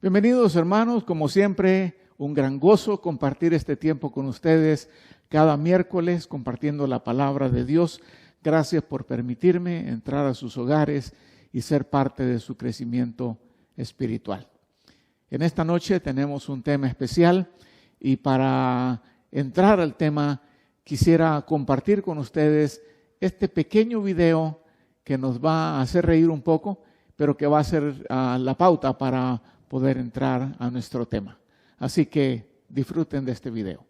Bienvenidos hermanos, como siempre, un gran gozo compartir este tiempo con ustedes cada miércoles compartiendo la palabra de Dios. Gracias por permitirme entrar a sus hogares y ser parte de su crecimiento espiritual. En esta noche tenemos un tema especial y para entrar al tema quisiera compartir con ustedes este pequeño video que nos va a hacer reír un poco, pero que va a ser la pauta para poder entrar a nuestro tema. Así que disfruten de este video.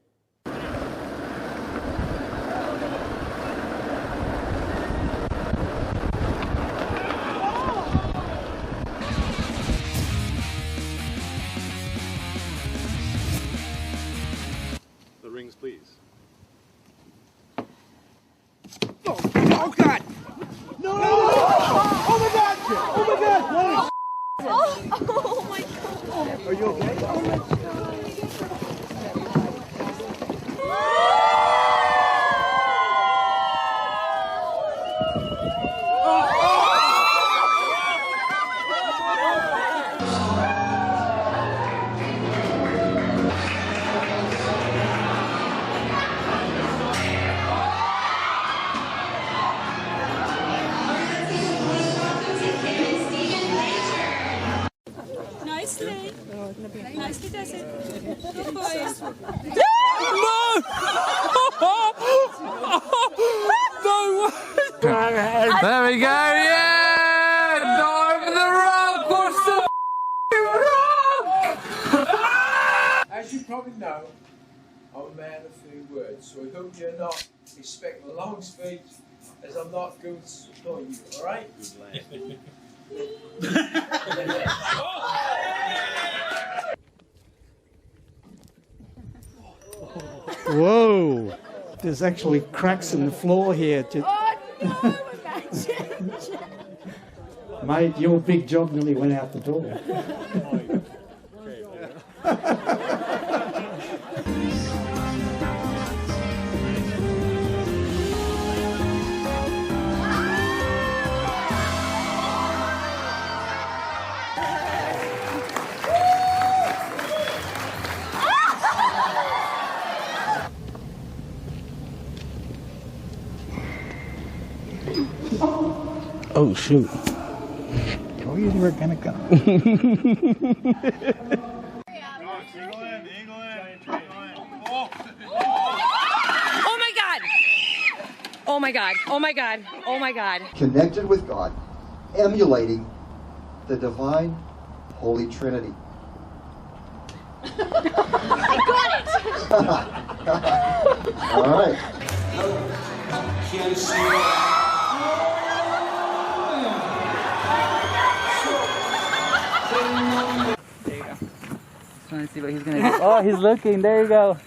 The rings, please. Oh God! No! Oh my God! Oh my God! Oh my God. Are you okay? Nicely. Nicely does it. Good boys. There we go, yeah! Dive in the rock! What's the rock? As you probably know, I'm a man of few words, so I hope you're not expecting a long speech, as I'm not going to support you, alright? Whoa! There's actually cracks in the floor here. Mate, your big job nearly went out the door. Oh shoot. Told you were gonna go. Oh my God. Oh my God. Oh my God. Oh my God. Connected with God, emulating the divine Holy Trinity. All right. Trying to see what he's gonna do. Oh, he's looking. There you go.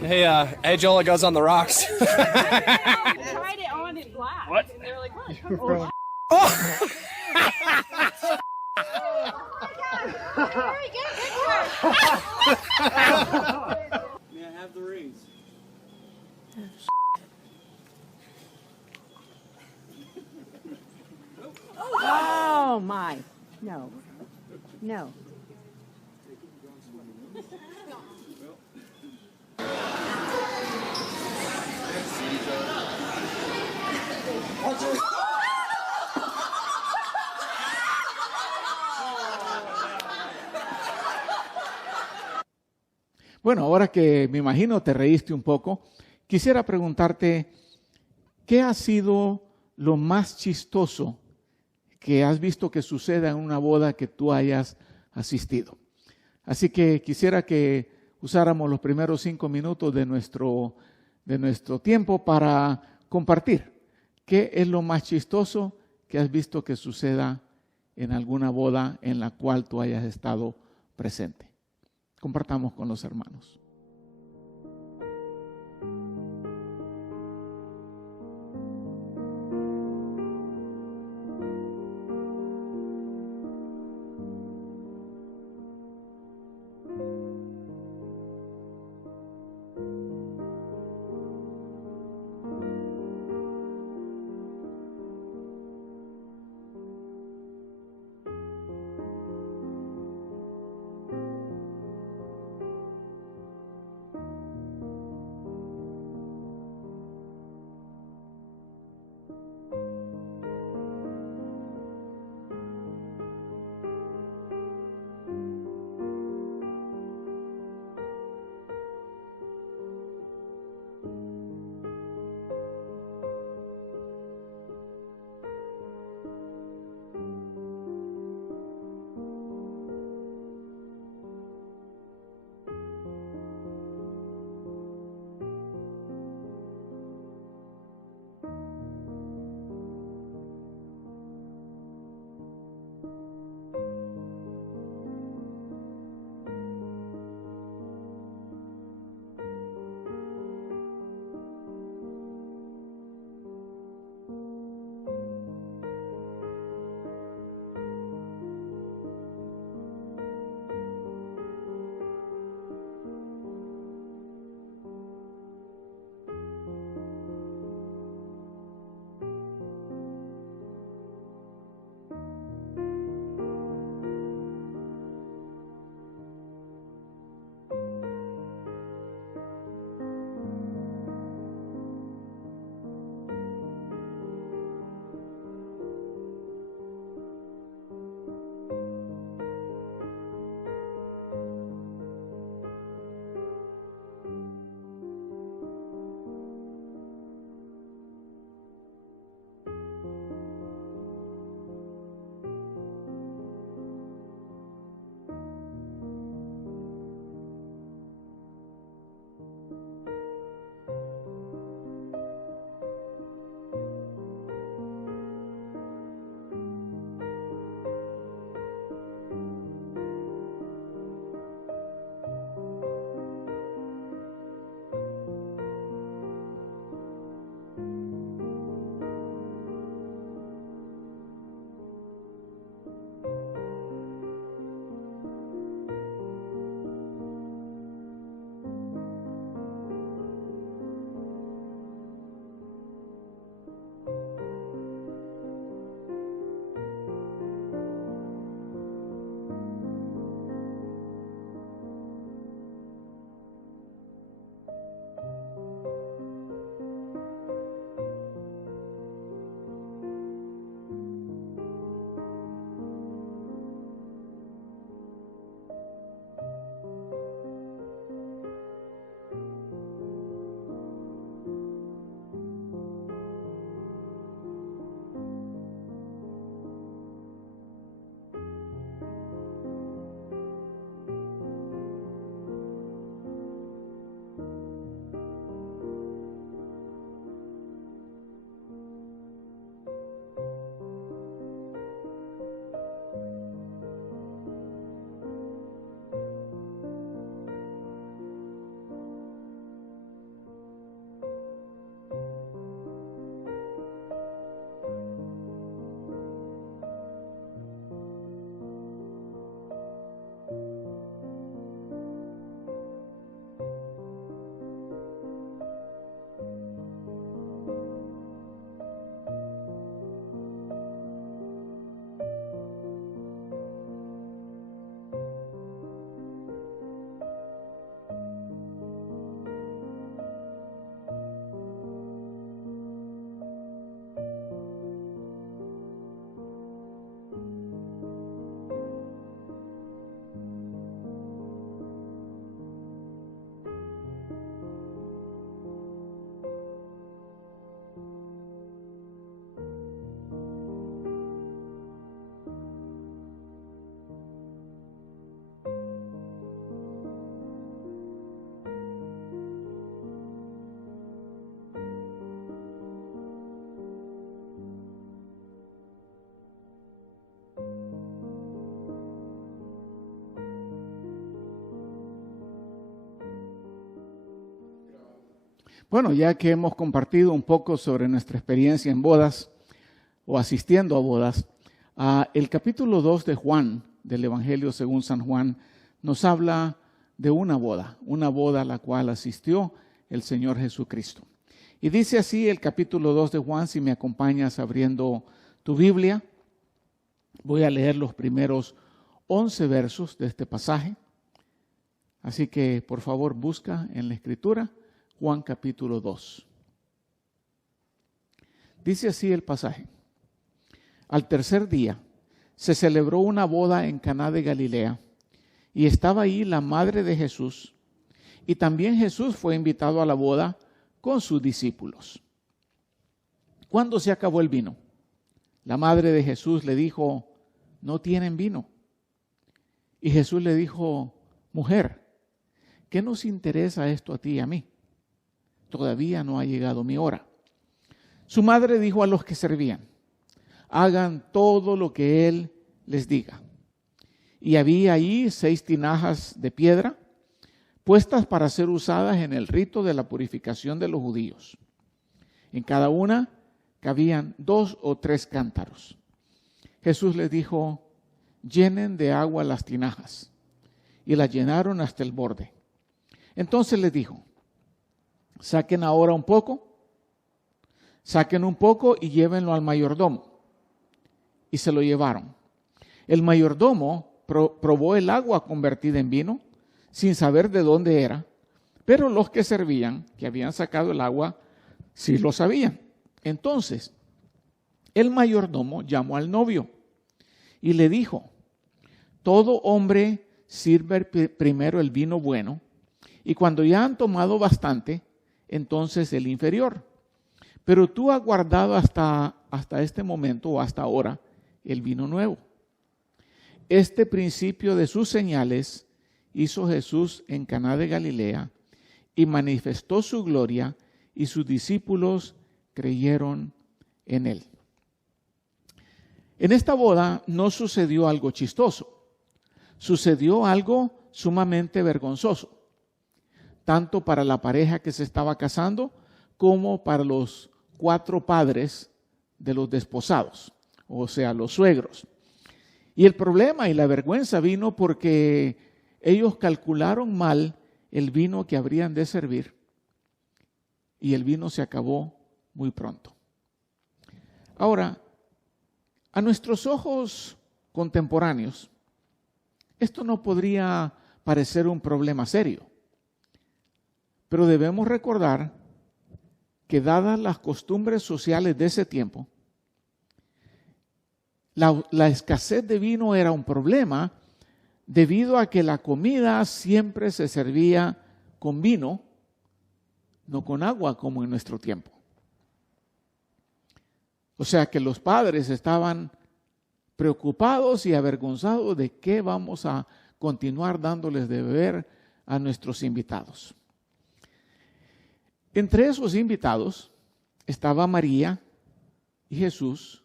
Hey, Joel, it goes on the rocks. Tried it on in black. What? And they were like, what? Very good. May I have the rings? Oh my. No. No. Bueno, ahora que me imagino te reíste un poco, quisiera preguntarte, ¿qué ha sido lo más chistoso que has visto que suceda en una boda que tú hayas asistido? Así que quisiera que usáramos los primeros 5 minutos de nuestro tiempo para compartir qué es lo más chistoso que has visto que suceda en alguna boda en la cual tú hayas estado presente. Compartamos con los hermanos. Bueno, ya que hemos compartido un poco sobre nuestra experiencia en bodas o asistiendo a bodas, el capítulo 2 de Juan, del Evangelio según San Juan, nos habla de una boda a la cual asistió el Señor Jesucristo. Y dice así el capítulo 2 de Juan, si me acompañas abriendo tu Biblia, voy a leer los primeros 11 versos de este pasaje. Así que, por favor, busca en la Escritura Juan capítulo 2. Dice así el pasaje. Al tercer día se celebró una boda en Caná de Galilea y estaba ahí la madre de Jesús y también Jesús fue invitado a la boda con sus discípulos. Cuando se acabó el vino, la madre de Jesús le dijo, no tienen vino. Y Jesús le dijo, mujer, ¿qué nos interesa esto a ti y a mí? Todavía no ha llegado mi hora. Su madre dijo a los que servían, hagan todo lo que él les diga. Y había ahí 6 tinajas de piedra, puestas para ser usadas en el rito de la purificación de los judíos. En cada una cabían 2 o 3 cántaros. Jesús les dijo, llenen de agua las tinajas. Y las llenaron hasta el borde. Entonces les dijo, saquen ahora un poco, saquen un poco y llévenlo al mayordomo. Y se lo llevaron. El mayordomo probó el agua convertida en vino, sin saber de dónde era, pero los que servían, que habían sacado el agua, sí lo sabían. Entonces, el mayordomo llamó al novio y le dijo, todo hombre sirve primero el vino bueno, y cuando ya han tomado bastante, entonces el inferior. Pero tú has guardado hasta este momento o hasta ahora el vino nuevo. Este principio de sus señales hizo Jesús en Caná de Galilea y manifestó su gloria y sus discípulos creyeron en él. En esta boda no sucedió algo chistoso, sucedió algo sumamente vergonzoso, tanto para la pareja que se estaba casando como para los 4 padres de los desposados, o sea, los suegros. Y el problema y la vergüenza vino porque ellos calcularon mal el vino que habrían de servir y el vino se acabó muy pronto. Ahora, a nuestros ojos contemporáneos, esto no podría parecer un problema serio, pero debemos recordar que dadas las costumbres sociales de ese tiempo, la escasez de vino era un problema debido a que la comida siempre se servía con vino, no con agua como en nuestro tiempo. O sea que los padres estaban preocupados y avergonzados de qué vamos a continuar dándoles de beber a nuestros invitados. Entre esos invitados estaba María y Jesús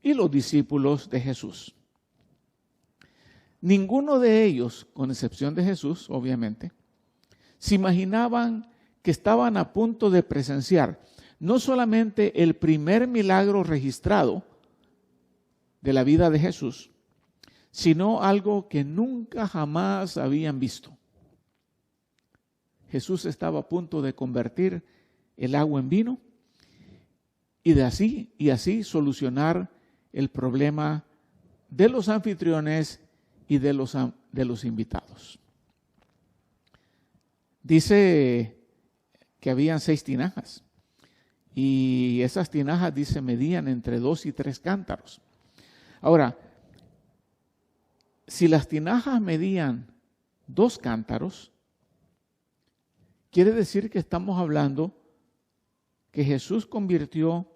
y los discípulos de Jesús. Ninguno de ellos, con excepción de Jesús, obviamente, se imaginaban que estaban a punto de presenciar no solamente el primer milagro registrado de la vida de Jesús, sino algo que nunca jamás habían visto. Jesús estaba a punto de convertir el agua en vino y así solucionar el problema de los anfitriones y de los invitados. Dice que habían 6 tinajas y esas tinajas, dice, medían entre 2 y 3 cántaros. Ahora, si las tinajas medían 2 cántaros, quiere decir que estamos hablando que Jesús convirtió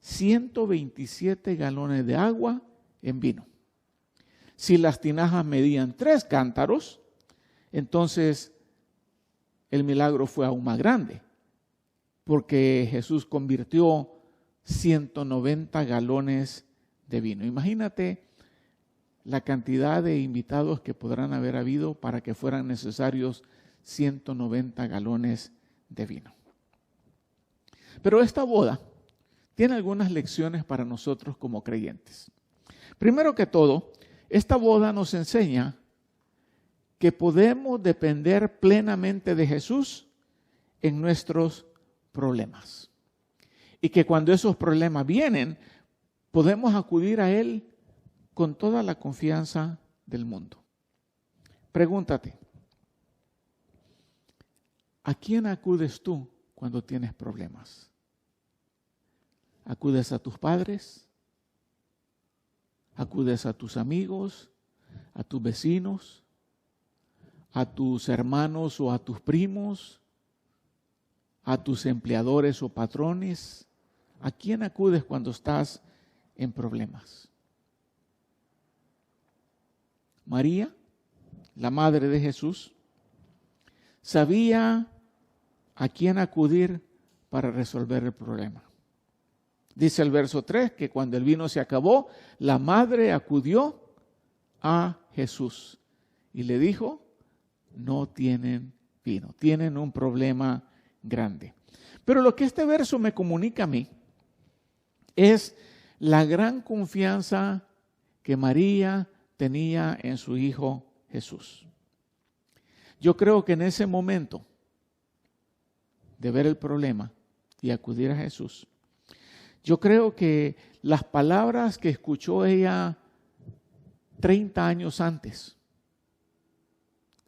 127 galones de agua en vino. Si las tinajas medían 3 cántaros, entonces el milagro fue aún más grande, porque Jesús convirtió 190 galones de vino. Imagínate la cantidad de invitados que podrán haber habido para que fueran necesarios 190 galones de vino. Pero esta boda tiene algunas lecciones para nosotros como creyentes. Primero que todo, esta boda nos enseña que podemos depender plenamente de Jesús en nuestros problemas. Y que cuando esos problemas vienen, podemos acudir a Él con toda la confianza del mundo. Pregúntate, ¿a quién acudes tú cuando tienes problemas? ¿Acudes a tus padres? ¿Acudes a tus amigos? ¿A tus vecinos? ¿A tus hermanos o a tus primos? ¿A tus empleadores o patrones? ¿A quién acudes cuando estás en problemas? María, la madre de Jesús, sabía a quién acudir para resolver el problema. Dice el verso 3 que cuando el vino se acabó, la madre acudió a Jesús y le dijo, no tienen vino, tienen un problema grande. Pero lo que este verso me comunica a mí es la gran confianza que María tenía en su Hijo Jesús. Yo creo que en ese momento de ver el problema y acudir a Jesús, yo creo que las palabras que escuchó ella 30 años antes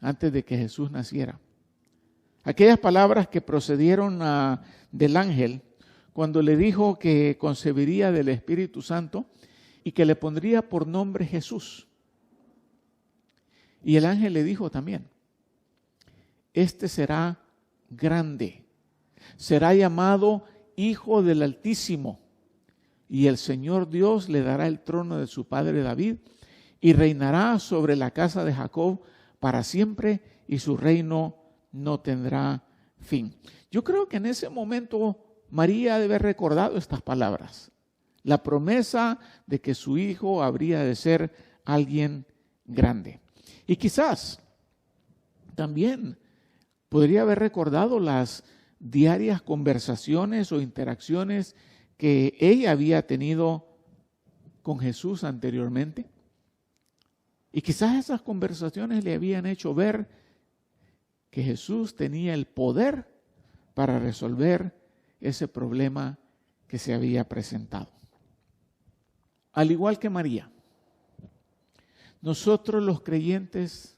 de que Jesús naciera, aquellas palabras que procedieron del ángel cuando le dijo que concebiría del Espíritu Santo y que le pondría por nombre Jesús. Y el ángel le dijo también, este será grande, será llamado Hijo del Altísimo, y el Señor Dios le dará el trono de su padre David, y reinará sobre la casa de Jacob para siempre, y su reino no tendrá fin. Yo creo que en ese momento María debe haber recordado estas palabras, la promesa de que su hijo habría de ser alguien grande. Y quizás también podría haber recordado las diarias conversaciones o interacciones que ella había tenido con Jesús anteriormente. Y quizás esas conversaciones le habían hecho ver que Jesús tenía el poder para resolver ese problema que se había presentado. Al igual que María, nosotros los creyentes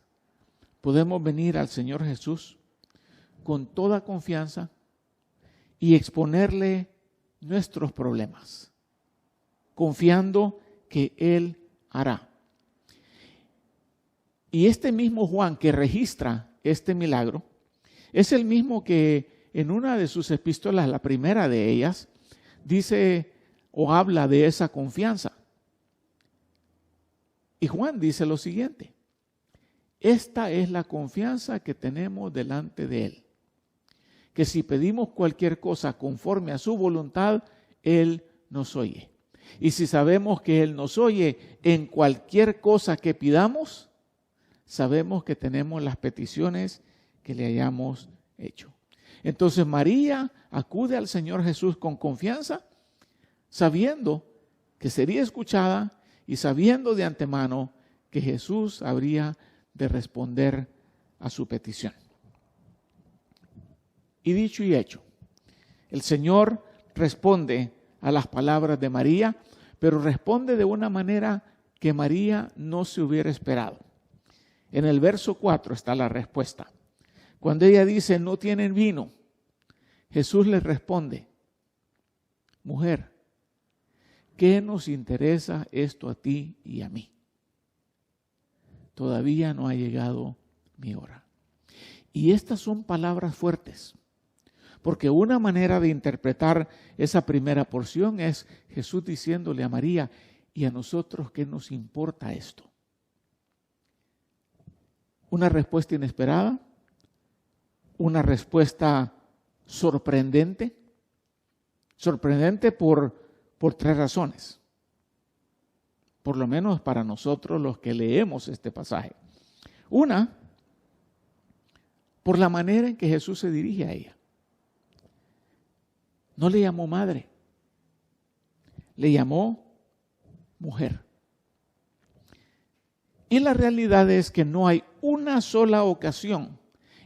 podemos venir al Señor Jesús con toda confianza y exponerle nuestros problemas, confiando que Él hará. Y este mismo Juan que registra este milagro es el mismo que en una de sus epístolas, la primera de ellas, dice o habla de esa confianza. Y Juan dice lo siguiente: esta es la confianza que tenemos delante de Él, que si pedimos cualquier cosa conforme a su voluntad, Él nos oye. Y si sabemos que Él nos oye en cualquier cosa que pidamos, sabemos que tenemos las peticiones que le hayamos hecho. Entonces María acude al Señor Jesús con confianza, sabiendo que sería escuchada y sabiendo de antemano que Jesús habría de responder a su petición. Y dicho y hecho, el Señor responde a las palabras de María, pero responde de una manera que María no se hubiera esperado. En el verso 4 está la respuesta. Cuando ella dice, no tienen vino, Jesús le responde, mujer, ¿qué nos interesa esto a ti y a mí? Todavía no ha llegado mi hora. Y estas son palabras fuertes, porque una manera de interpretar esa primera porción es Jesús diciéndole a María, ¿y a nosotros qué nos importa esto? Una respuesta inesperada, una respuesta sorprendente por tres razones, por lo menos para nosotros los que leemos este pasaje. Una, por la manera en que Jesús se dirige a ella. No le llamó madre, le llamó mujer. Y la realidad es que no hay una sola ocasión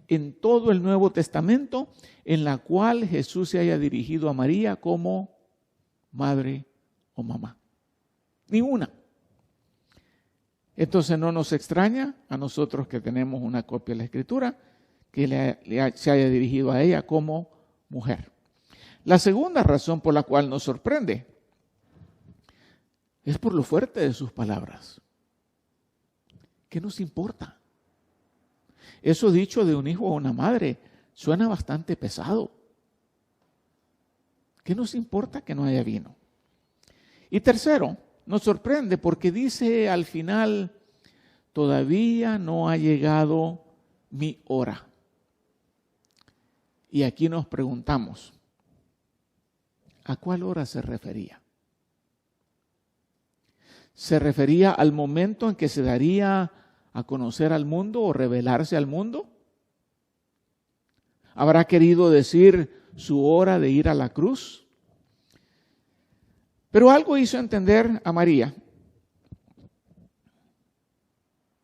en todo el Nuevo Testamento en la cual Jesús se haya dirigido a María como madre o mamá. Ni una. Entonces no nos extraña a nosotros que tenemos una copia de la Escritura que se haya dirigido a ella como mujer. La segunda razón por la cual nos sorprende es por lo fuerte de sus palabras. ¿Qué nos importa? Eso dicho de un hijo a una madre suena bastante pesado. ¿Qué nos importa que no haya vino? Y tercero, nos sorprende porque dice al final, todavía no ha llegado mi hora. Y aquí nos preguntamos, ¿a cuál hora se refería? ¿Se refería al momento en que se daría a conocer al mundo o revelarse al mundo? ¿Habrá querido decir su hora de ir a la cruz? Pero algo hizo entender a María,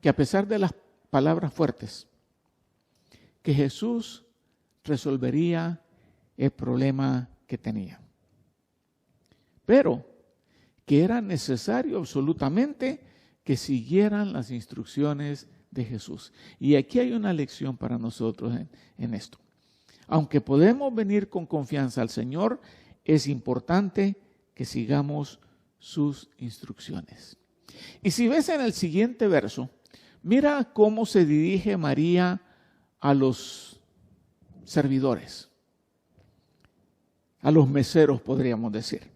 que a pesar de las palabras fuertes, que Jesús resolvería el problema que tenía. Pero que era necesario absolutamente que siguieran las instrucciones de Jesús. Y aquí hay una lección para nosotros en esto. Aunque podemos venir con confianza al Señor, es importante que sigamos sus instrucciones. Y si ves en el siguiente verso, mira cómo se dirige María a los servidores, a los meseros, podríamos decir.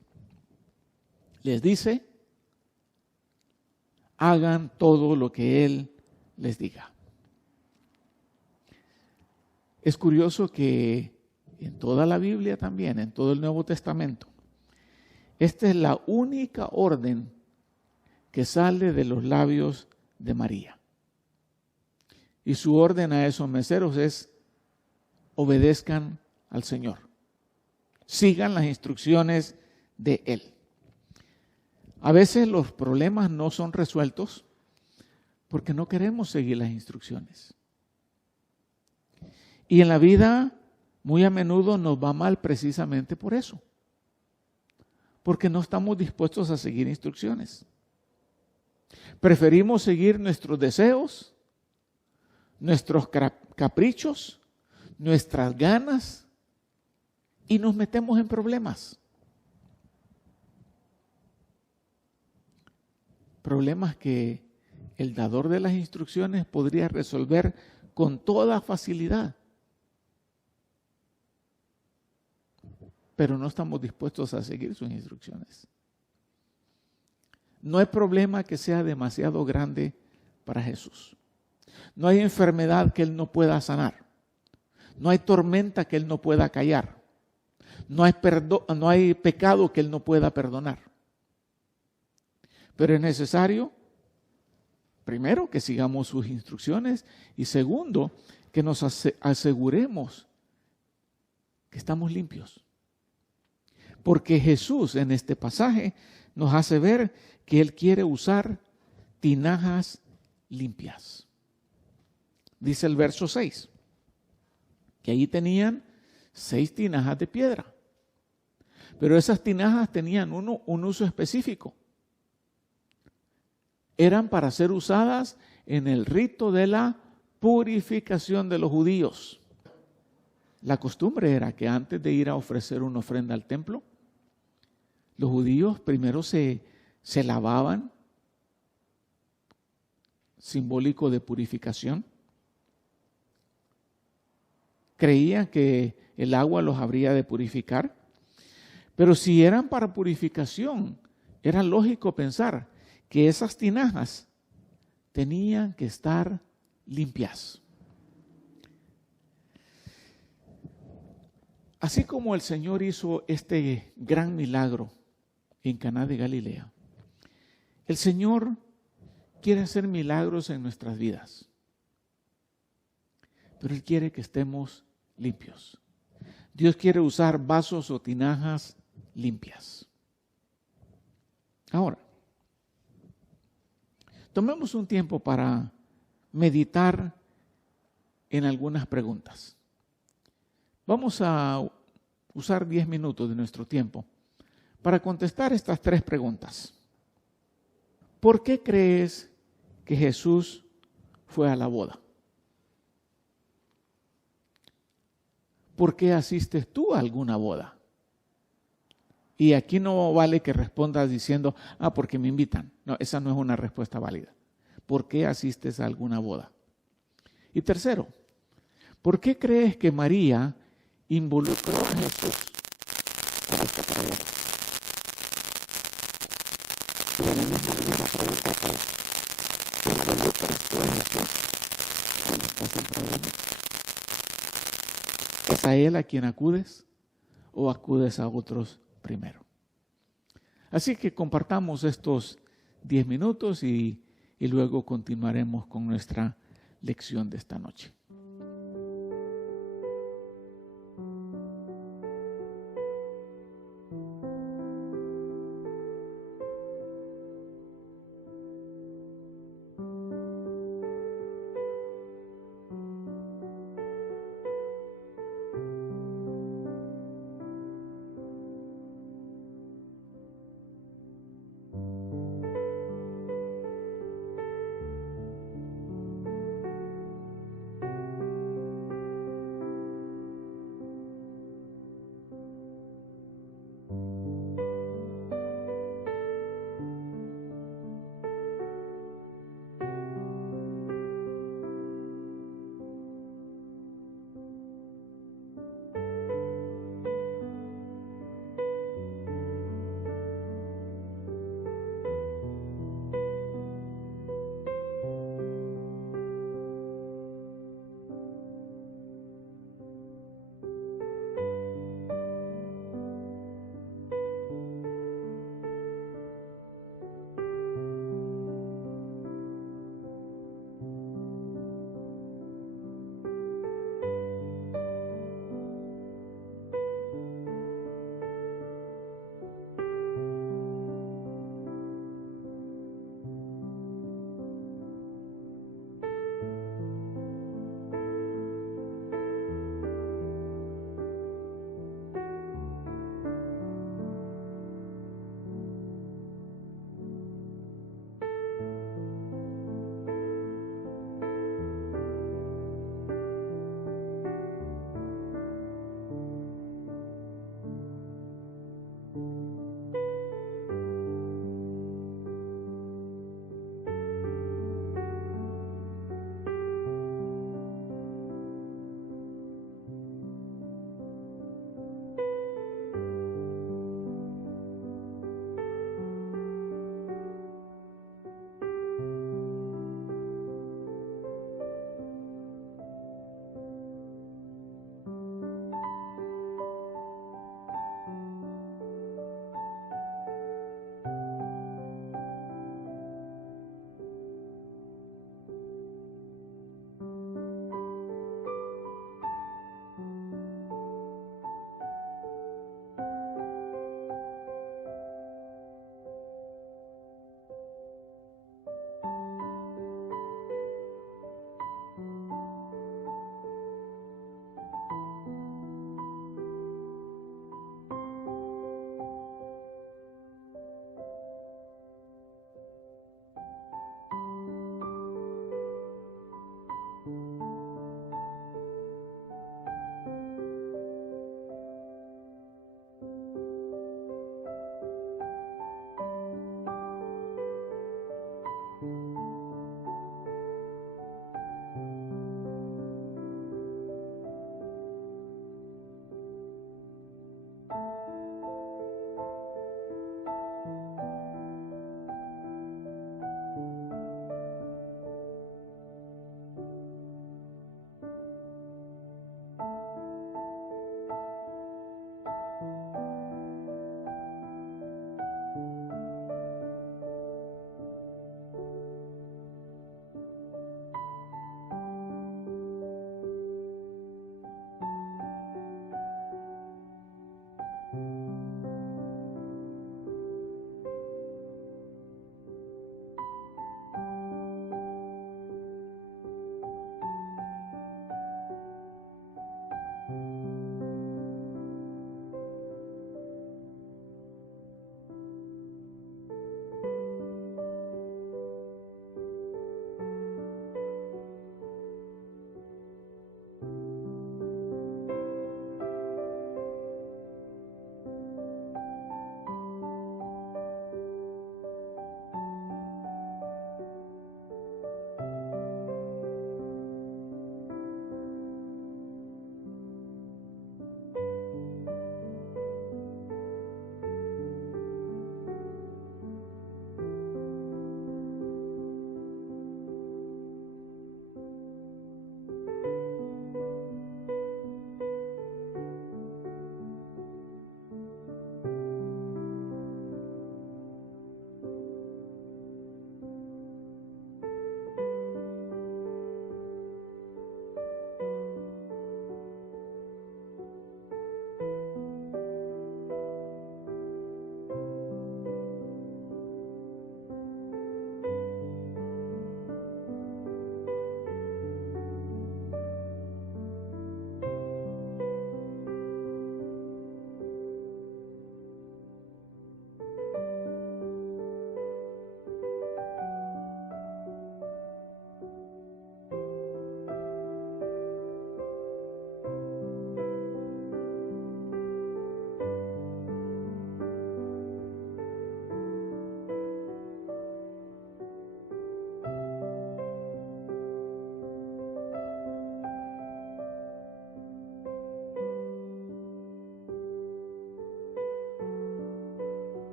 Les dice, hagan todo lo que Él les diga. Es curioso que en toda la Biblia también, en todo el Nuevo Testamento, esta es la única orden que sale de los labios de María. Y su orden a esos meseros es, obedezcan al Señor. Sigan las instrucciones de Él. A veces los problemas no son resueltos porque no queremos seguir las instrucciones. Y en la vida muy a menudo nos va mal precisamente por eso. Porque no estamos dispuestos a seguir instrucciones. Preferimos seguir nuestros deseos, nuestros caprichos, nuestras ganas y nos metemos en problemas. Problemas que el dador de las instrucciones podría resolver con toda facilidad. Pero no estamos dispuestos a seguir sus instrucciones. No hay problema que sea demasiado grande para Jesús. No hay enfermedad que Él no pueda sanar. No hay tormenta que Él no pueda callar. No hay pecado que Él no pueda perdonar. Pero es necesario, primero, que sigamos sus instrucciones y segundo, que nos aseguremos que estamos limpios. Porque Jesús en este pasaje nos hace ver que Él quiere usar tinajas limpias. Dice el verso 6, que allí tenían 6 tinajas de piedra. Pero esas tinajas tenían un uso específico. Eran para ser usadas en el rito de la purificación de los judíos. La costumbre era que antes de ir a ofrecer una ofrenda al templo, los judíos primero se lavaban, simbólico de purificación. Creían que el agua los habría de purificar, pero si eran para purificación, era lógico pensar que esas tinajas tenían que estar limpias. Así como el Señor hizo este gran milagro en Caná de Galilea, el Señor quiere hacer milagros en nuestras vidas, pero Él quiere que estemos limpios. Dios quiere usar vasos o tinajas limpias. Ahora, tomemos un tiempo para meditar en algunas preguntas. Vamos a usar 10 minutos de nuestro tiempo para contestar estas 3 preguntas. ¿Por qué crees que Jesús fue a la boda? ¿Por qué asistes tú a alguna boda? Y aquí no vale que respondas diciendo, porque me invitan. No, esa no es una respuesta válida. ¿Por qué asistes a alguna boda? Y tercero, ¿por qué crees que María involucró a Jesús en esta carrera? ¿Es a Él a quien acudes o acudes a otros primero? Así que compartamos estos 10 minutos y luego continuaremos con nuestra lección de esta noche.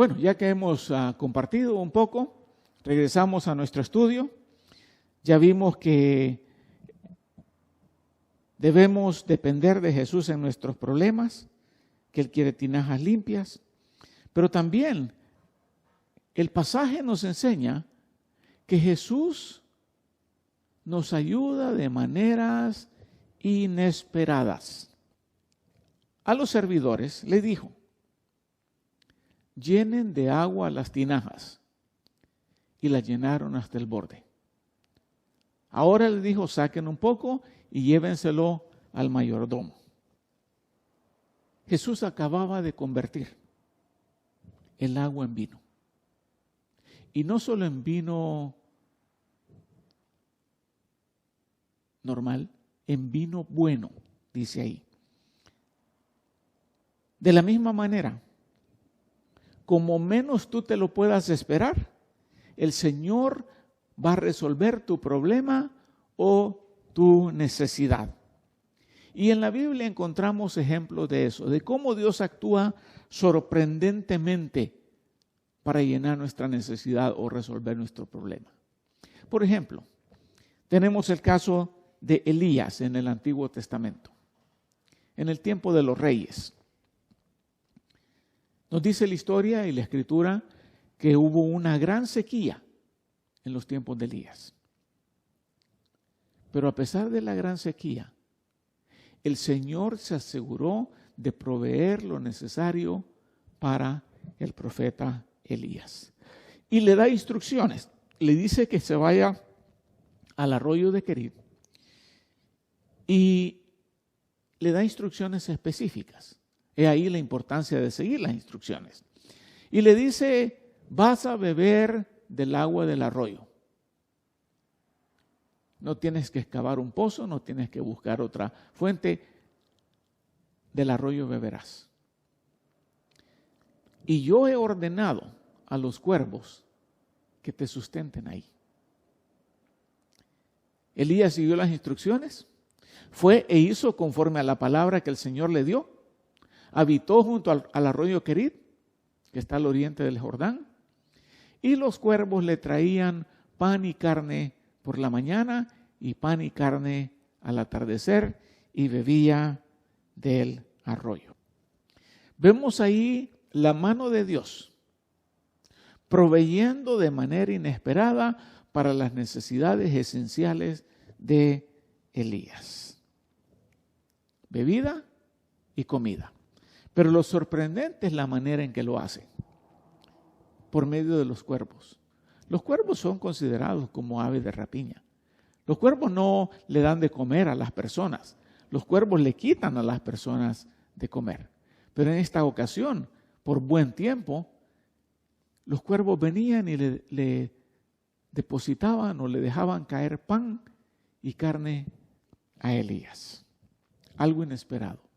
Bueno, ya que hemos compartido un poco, regresamos a nuestro estudio. Ya vimos que debemos depender de Jesús en nuestros problemas, que Él quiere tinajas limpias, pero también el pasaje nos enseña que Jesús nos ayuda de maneras inesperadas. A los servidores le dijo: llenen de agua las tinajas, y las llenaron hasta el borde. Ahora le dijo: saquen un poco y llévenselo al mayordomo. Jesús acababa de convertir el agua en vino. Y no solo en vino normal, en vino bueno, dice ahí. De la misma manera, como menos tú te lo puedas esperar, el Señor va a resolver tu problema o tu necesidad. Y en la Biblia encontramos ejemplos de eso, de cómo Dios actúa sorprendentemente para llenar nuestra necesidad o resolver nuestro problema. Por ejemplo, tenemos el caso de Elías en el Antiguo Testamento, en el tiempo de los reyes. Nos dice la historia y la Escritura que hubo una gran sequía en los tiempos de Elías. Pero a pesar de la gran sequía, el Señor se aseguró de proveer lo necesario para el profeta Elías. Y le da instrucciones. Le dice que se vaya al arroyo de Querid y le da instrucciones específicas. He ahí la importancia de seguir las instrucciones. Y le dice: vas a beber del agua del arroyo. No tienes que excavar un pozo, no tienes que buscar otra fuente. Del arroyo beberás. Y yo he ordenado a los cuervos que te sustenten ahí. Elías siguió las instrucciones, fue e hizo conforme a la palabra que el Señor le dio. Habitó junto al arroyo Querid, que está al oriente del Jordán, y los cuervos le traían pan y carne por la mañana y pan y carne al atardecer, y bebía del arroyo. Vemos ahí la mano de Dios proveyendo de manera inesperada para las necesidades esenciales de Elías. Bebida y comida. Pero lo sorprendente es la manera en que lo hace. Por medio de los cuervos. Los cuervos son considerados como aves de rapiña. Los cuervos no le dan de comer a las personas. Los cuervos le quitan a las personas de comer. Pero en esta ocasión, por buen tiempo, los cuervos venían y le depositaban o le dejaban caer pan y carne a Elías. Algo inesperado.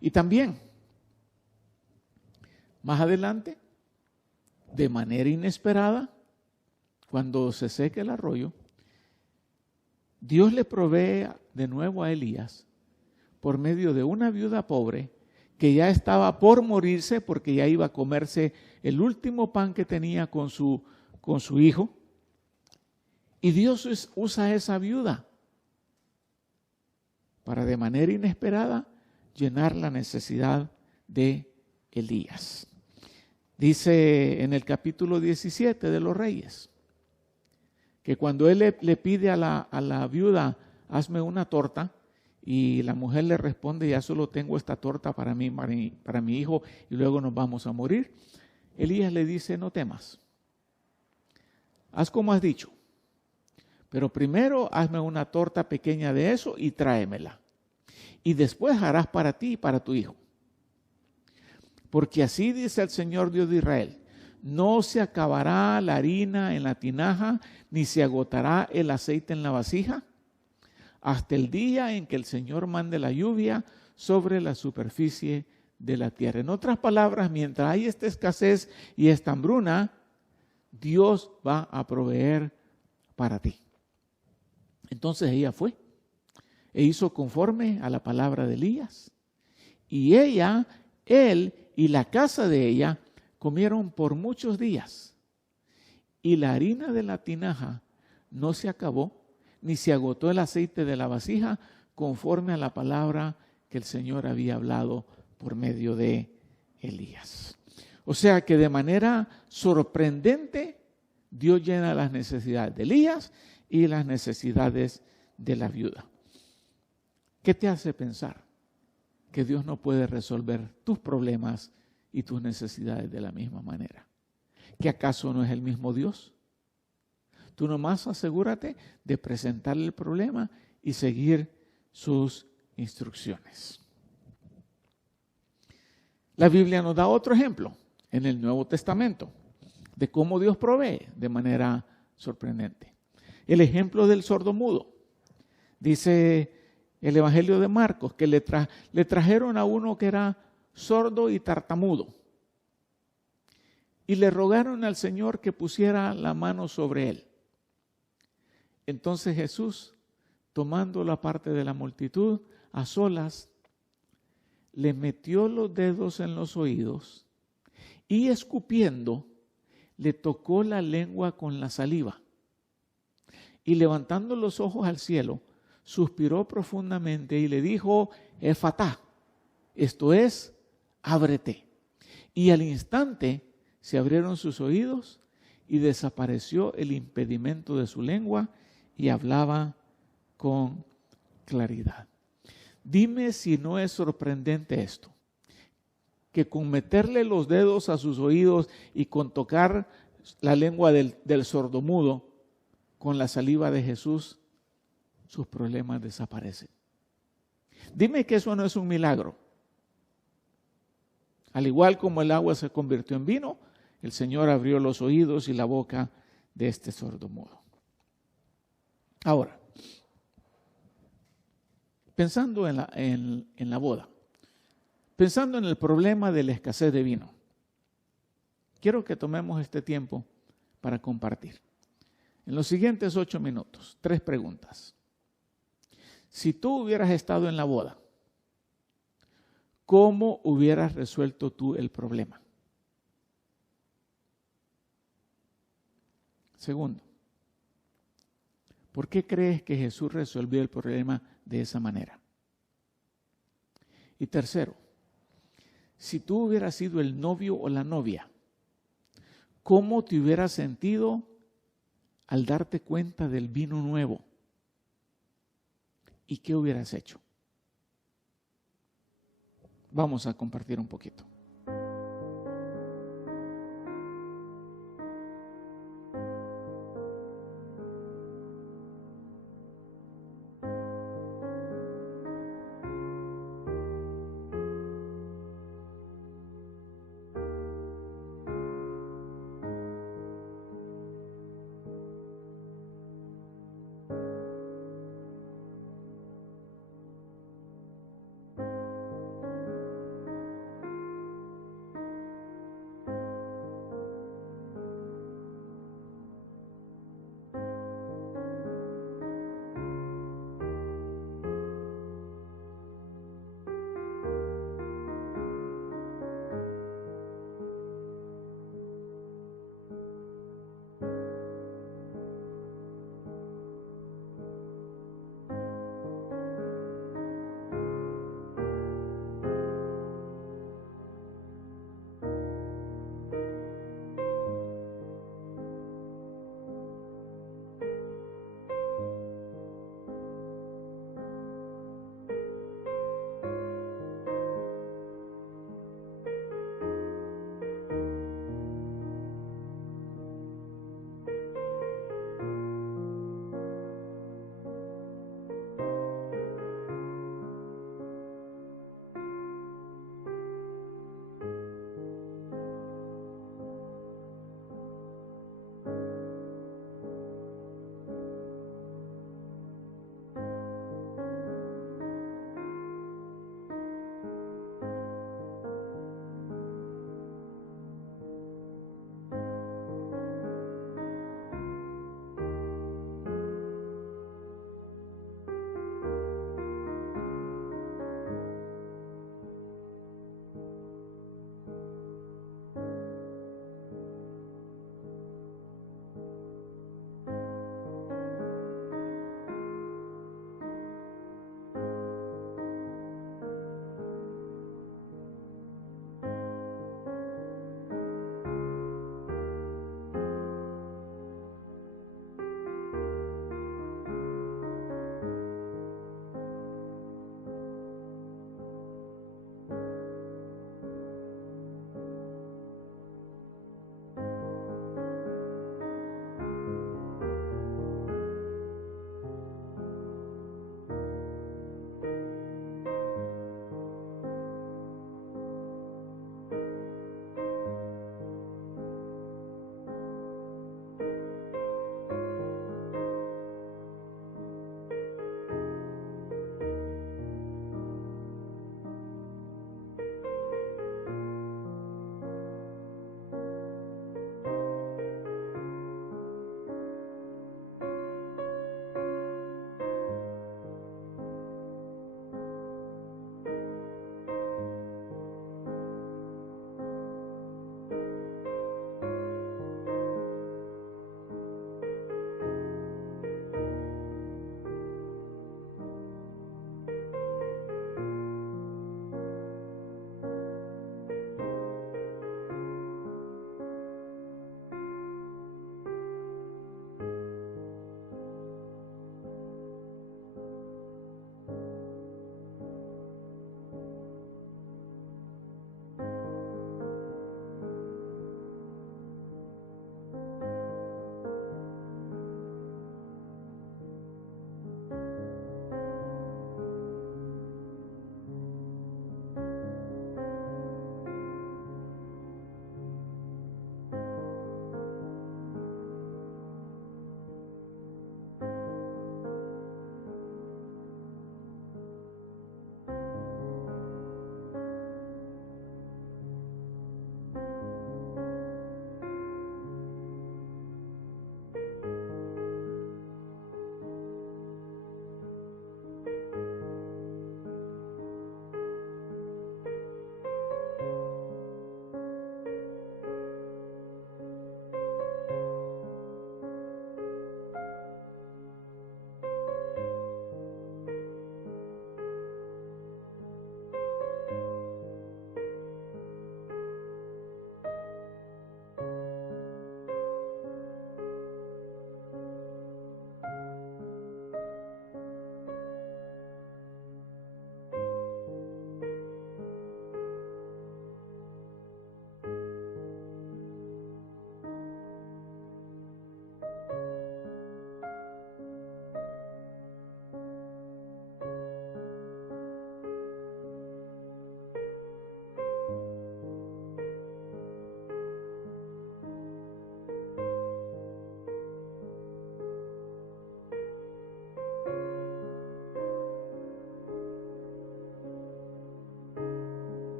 Y también, más adelante, de manera inesperada, cuando se seque el arroyo, Dios le provee de nuevo a Elías por medio de una viuda pobre que ya estaba por morirse porque ya iba a comerse el último pan que tenía con su hijo. Y Dios usa a esa viuda para de manera inesperada llenar la necesidad de Elías. Dice en el capítulo 17 de los Reyes que cuando él le pide a la viuda: hazme una torta, y la mujer le responde: ya solo tengo esta torta para mí, para mi hijo, y luego nos vamos a morir. Elías le dice: no temas, haz como has dicho, pero primero hazme una torta pequeña de eso y tráemela, y después harás para ti y para tu hijo. Porque así dice el Señor Dios de Israel: no se acabará la harina en la tinaja, ni se agotará el aceite en la vasija, hasta el día en que el Señor mande la lluvia sobre la superficie de la tierra. En otras palabras, mientras hay esta escasez y esta hambruna, Dios va a proveer para ti. Entonces ella fue e hizo conforme a la palabra de Elías. Y él y la casa de ella Comieron por muchos días y la harina de la tinaja no se acabó, ni se agotó el aceite de la vasija, conforme a la palabra que el Señor había hablado por medio de Elías. O sea que de manera sorprendente, Dios llena las necesidades de Elías y las necesidades de la viuda. ¿Qué te hace pensar que Dios no puede resolver tus problemas y tus necesidades de la misma manera? ¿Que acaso no es el mismo Dios? Tú nomás asegúrate de presentarle el problema y seguir sus instrucciones. La Biblia nos da otro ejemplo en el Nuevo Testamento de cómo Dios provee de manera sorprendente. El ejemplo del sordomudo. Dice el Evangelio de Marcos que le trajeron a uno que era sordo y tartamudo y le rogaron al Señor que pusiera la mano sobre él. Entonces Jesús, tomando la parte de la multitud a solas, le metió los dedos en los oídos y escupiendo, le tocó la lengua con la saliva. Y levantando los ojos al cielo, suspiró profundamente y le dijo, Efatá, esto es, ábrete. Y al instante se abrieron sus oídos y desapareció el impedimento de su lengua y hablaba con claridad. Dime si no es sorprendente esto, que con meterle los dedos a sus oídos y con tocar la lengua del sordomudo con la saliva de Jesús, sus problemas desaparecen. Dime que eso no es un milagro. Al igual como el agua se convirtió en vino, el Señor abrió los oídos y la boca de este sordomudo. Ahora, pensando en la boda, pensando en el problema de la escasez de vino, quiero que tomemos este tiempo para compartir. En los siguientes 8 minutos, 3 preguntas. Si tú hubieras estado en la boda, ¿cómo hubieras resuelto tú el problema? Segundo, ¿por qué crees que Jesús resolvió el problema de esa manera? Y tercero, si tú hubieras sido el novio o la novia, ¿cómo te hubieras sentido al darte cuenta del vino nuevo? ¿Y qué hubieras hecho? Vamos a compartir un poquito.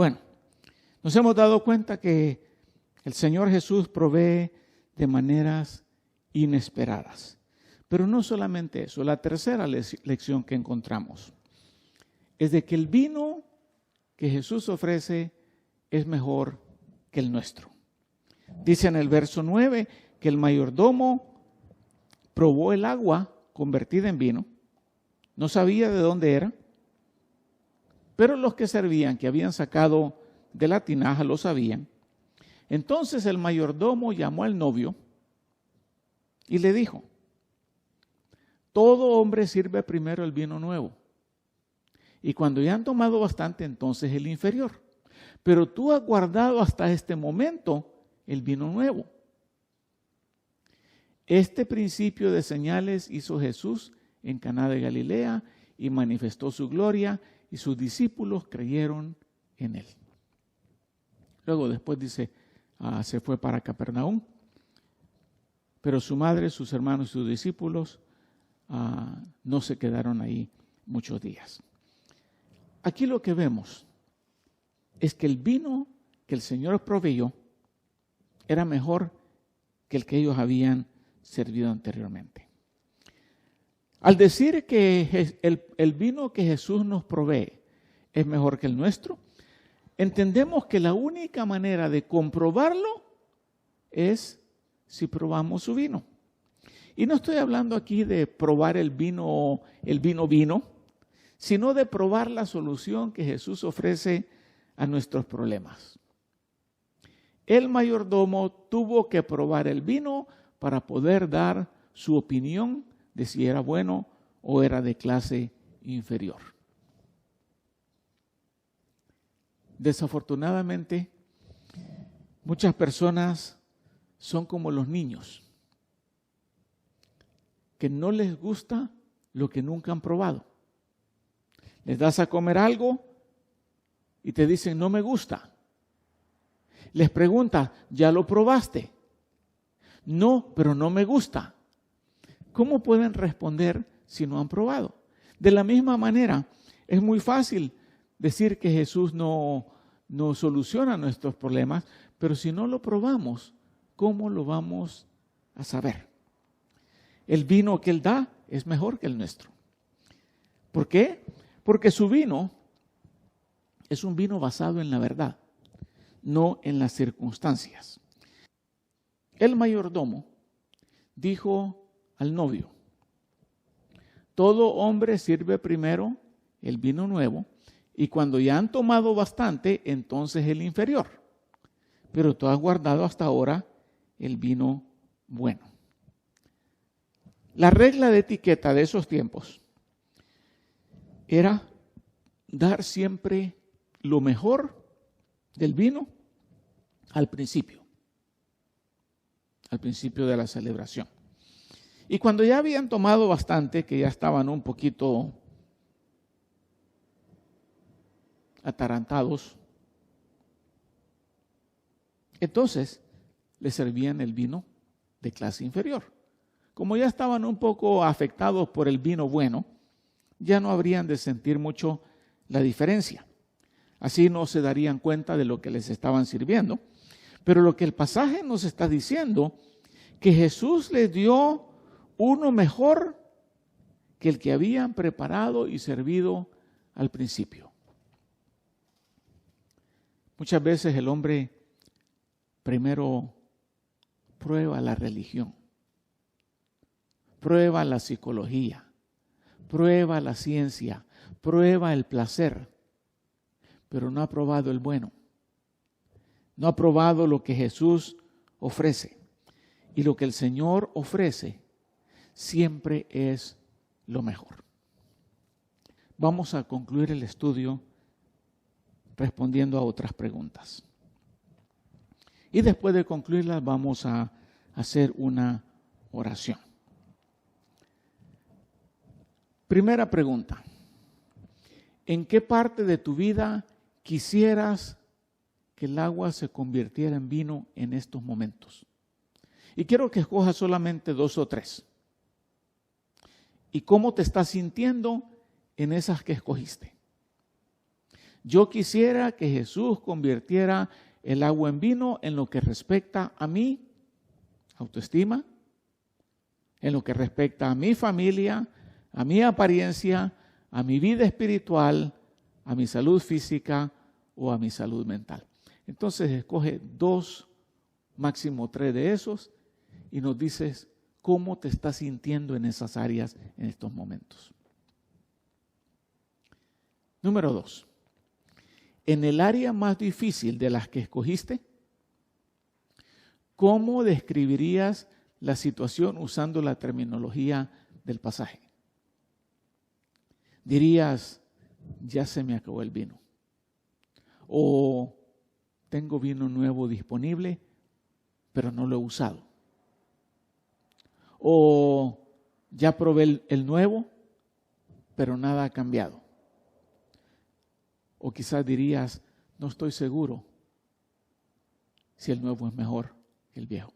Bueno, nos hemos dado cuenta que el Señor Jesús provee de maneras inesperadas. Pero no solamente eso, la tercera lección que encontramos es de que el vino que Jesús ofrece es mejor que el nuestro. Dice en el verso 9 que el mayordomo probó el agua convertida en vino, no sabía de dónde era, pero los que servían, que habían sacado de la tinaja, lo sabían. Entonces el mayordomo llamó al novio y le dijo: todo hombre sirve primero el vino nuevo, y cuando ya han tomado bastante, entonces el inferior. Pero tú has guardado hasta este momento el vino nuevo. Este principio de señales hizo Jesús en Caná de Galilea y manifestó su gloria, y sus discípulos creyeron en él. Luego después dice, se fue para Capernaum, pero su madre, sus hermanos y sus discípulos no se quedaron ahí muchos días. Aquí lo que vemos es que el vino que el Señor proveyó era mejor que el que ellos habían servido anteriormente. Al decir que el vino que Jesús nos provee es mejor que el nuestro, entendemos que la única manera de comprobarlo es si probamos su vino. Y no estoy hablando aquí de probar el vino, sino de probar la solución que Jesús ofrece a nuestros problemas. El mayordomo tuvo que probar el vino para poder dar su opinión de si era bueno o era de clase inferior. Desafortunadamente, muchas personas son como los niños, que no les gusta lo que nunca han probado. Les das a comer algo y te dicen, no me gusta. Les preguntas, ¿ya lo probaste? No, pero no me gusta. ¿Cómo pueden responder si no han probado? De la misma manera, es muy fácil decir que Jesús no soluciona nuestros problemas, pero si no lo probamos, ¿cómo lo vamos a saber? El vino que Él da es mejor que el nuestro. ¿Por qué? Porque su vino es un vino basado en la verdad, no en las circunstancias. El mayordomo dijo al novio, todo hombre sirve primero el vino nuevo, y cuando ya han tomado bastante, entonces el inferior. Pero tú has guardado hasta ahora el vino bueno. La regla de etiqueta de esos tiempos era dar siempre lo mejor del vino al principio de la celebración. Y cuando ya habían tomado bastante, que ya estaban un poquito atarantados, entonces les servían el vino de clase inferior. Como ya estaban un poco afectados por el vino bueno, ya no habrían de sentir mucho la diferencia. Así no se darían cuenta de lo que les estaban sirviendo. Pero lo que el pasaje nos está diciendo, que Jesús les dio uno mejor que el que habían preparado y servido al principio. Muchas veces el hombre primero prueba la religión, prueba la psicología, prueba la ciencia, prueba el placer, pero no ha probado el bueno. No ha probado lo que Jesús ofrece. Y lo que el Señor ofrece siempre es lo mejor. Vamos a concluir el estudio respondiendo a otras preguntas. Y después de concluirlas vamos a hacer una oración. Primera pregunta. ¿En qué parte de tu vida quisieras que el agua se convirtiera en vino en estos momentos? Y quiero que escojas solamente 2 o 3. ¿Y cómo te estás sintiendo en esas que escogiste? Yo quisiera que Jesús convirtiera el agua en vino en lo que respecta a mi autoestima, en lo que respecta a mi familia, a mi apariencia, a mi vida espiritual, a mi salud física o a mi salud mental. Entonces escoge 2, máximo 3 de esos y nos dices cómo te estás sintiendo en esas áreas en estos momentos. Número 2. En el área más difícil de las que escogiste, ¿cómo describirías la situación usando la terminología del pasaje? Dirías, ya se me acabó el vino. O tengo vino nuevo disponible, pero no lo he usado. O ya probé el nuevo, pero nada ha cambiado. O quizás dirías, no estoy seguro si el nuevo es mejor que el viejo.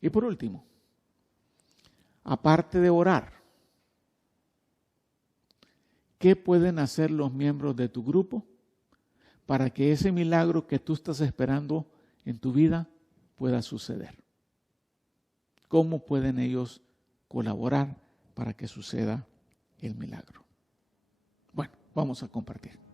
Y por último, aparte de orar, ¿qué pueden hacer los miembros de tu grupo para que ese milagro que tú estás esperando en tu vida pueda suceder? ¿Cómo pueden ellos colaborar para que suceda el milagro? Bueno, vamos a compartir.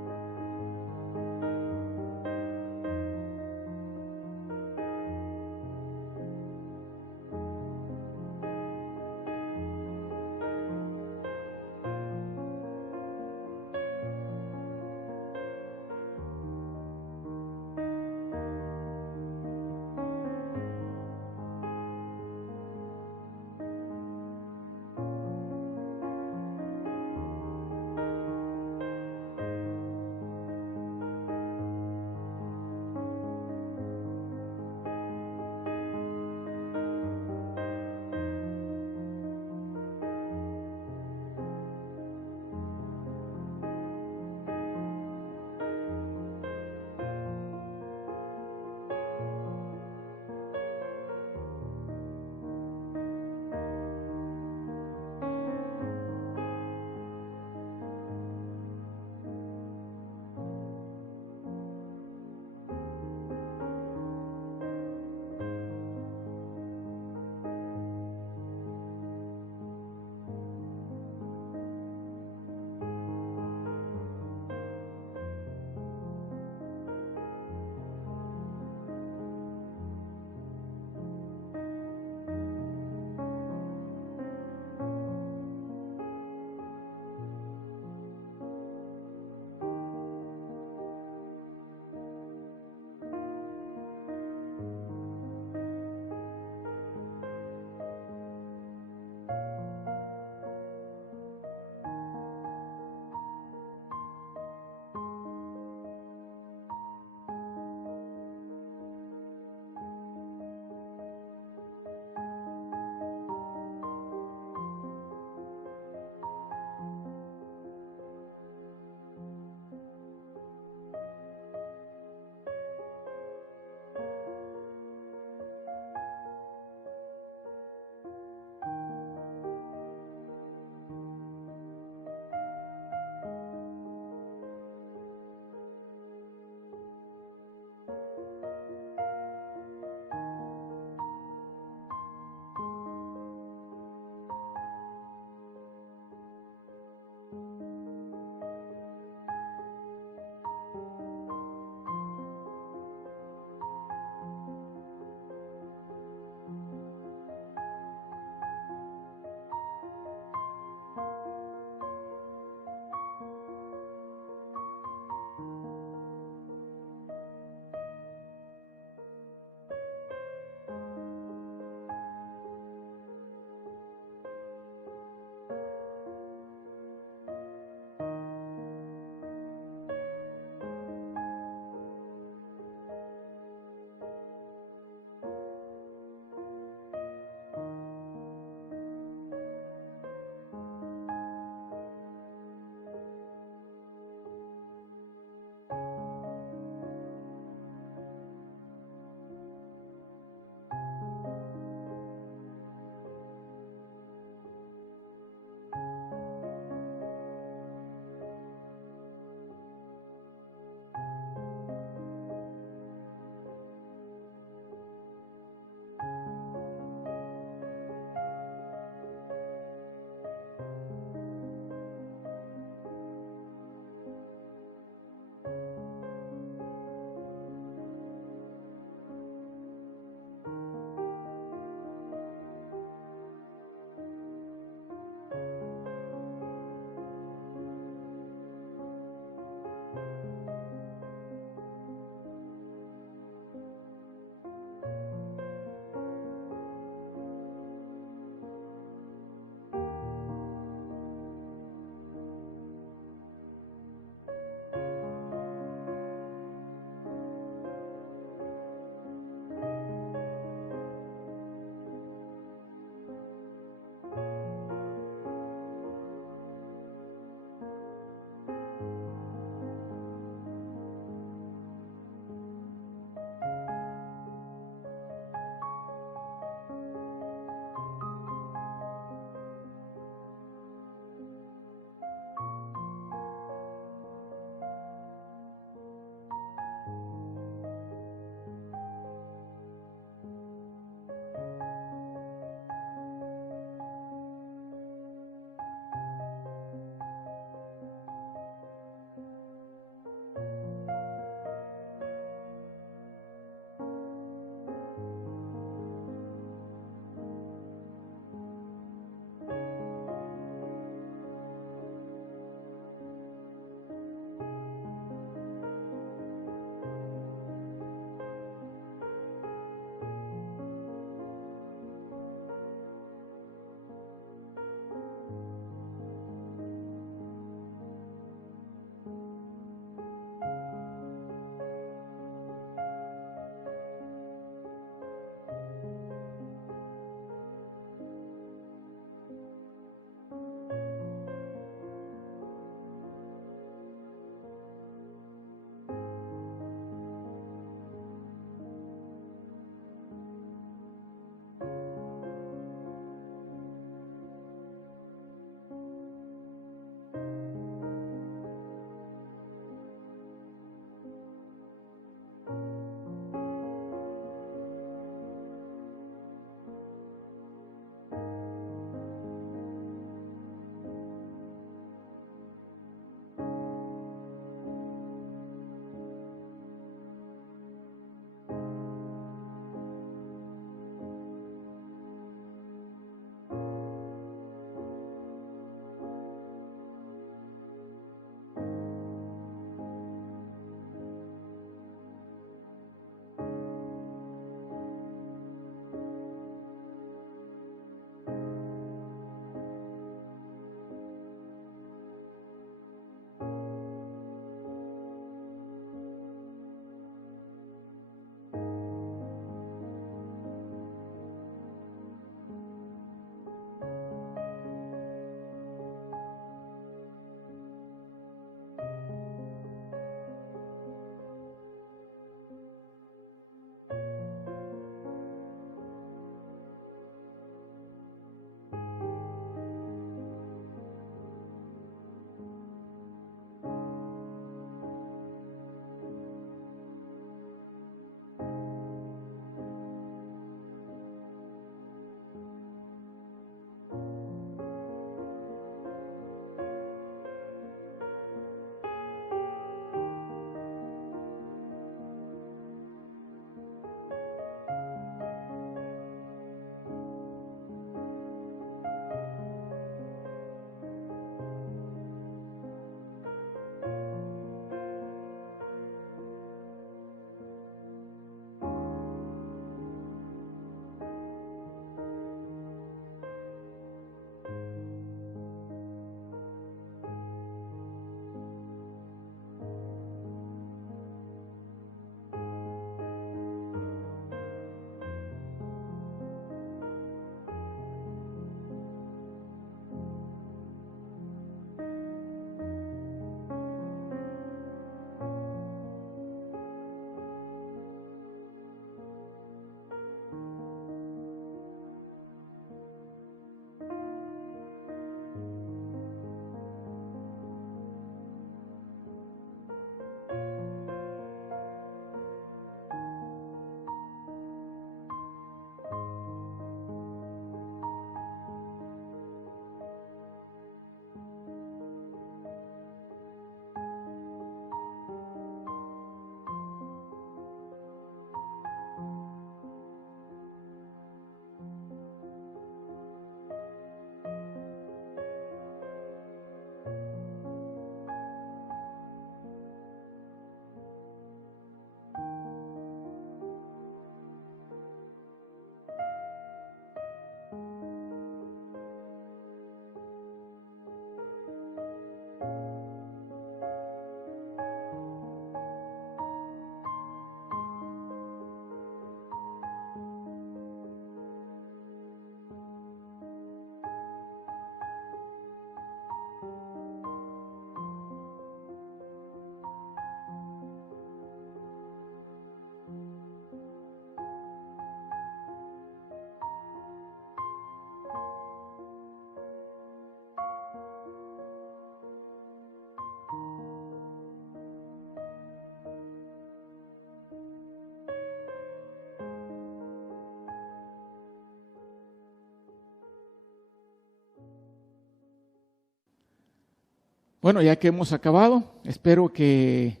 Bueno, ya que hemos acabado, espero que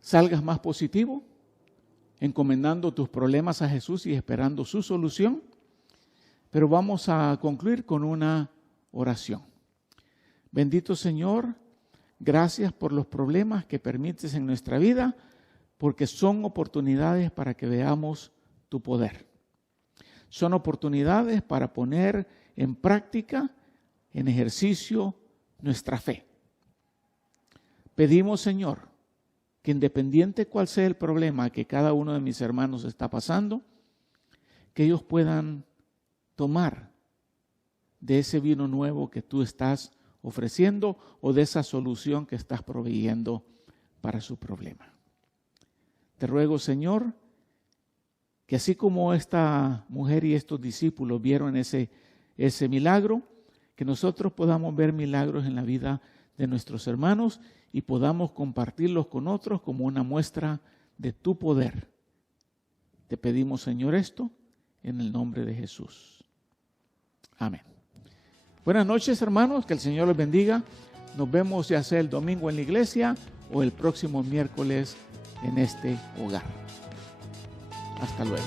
salgas más positivo, encomendando tus problemas a Jesús y esperando su solución. Pero vamos a concluir con una oración. Bendito Señor, gracias por los problemas que permites en nuestra vida, porque son oportunidades para que veamos tu poder. Son oportunidades para poner en práctica, en ejercicio, nuestra fe. Pedimos, Señor, que independiente cuál sea el problema que cada uno de mis hermanos está pasando, que ellos puedan tomar de ese vino nuevo que tú estás ofreciendo o de esa solución que estás proveyendo para su problema. Te ruego, Señor, que así como esta mujer y estos discípulos vieron ese milagro, que nosotros podamos ver milagros en la vida de nuestros hermanos y podamos compartirlos con otros como una muestra de tu poder. Te pedimos, Señor, esto en el nombre de Jesús. Amén. Buenas noches, hermanos, que el Señor les bendiga. Nos vemos ya sea el domingo en la iglesia o el próximo miércoles en este hogar. Hasta luego.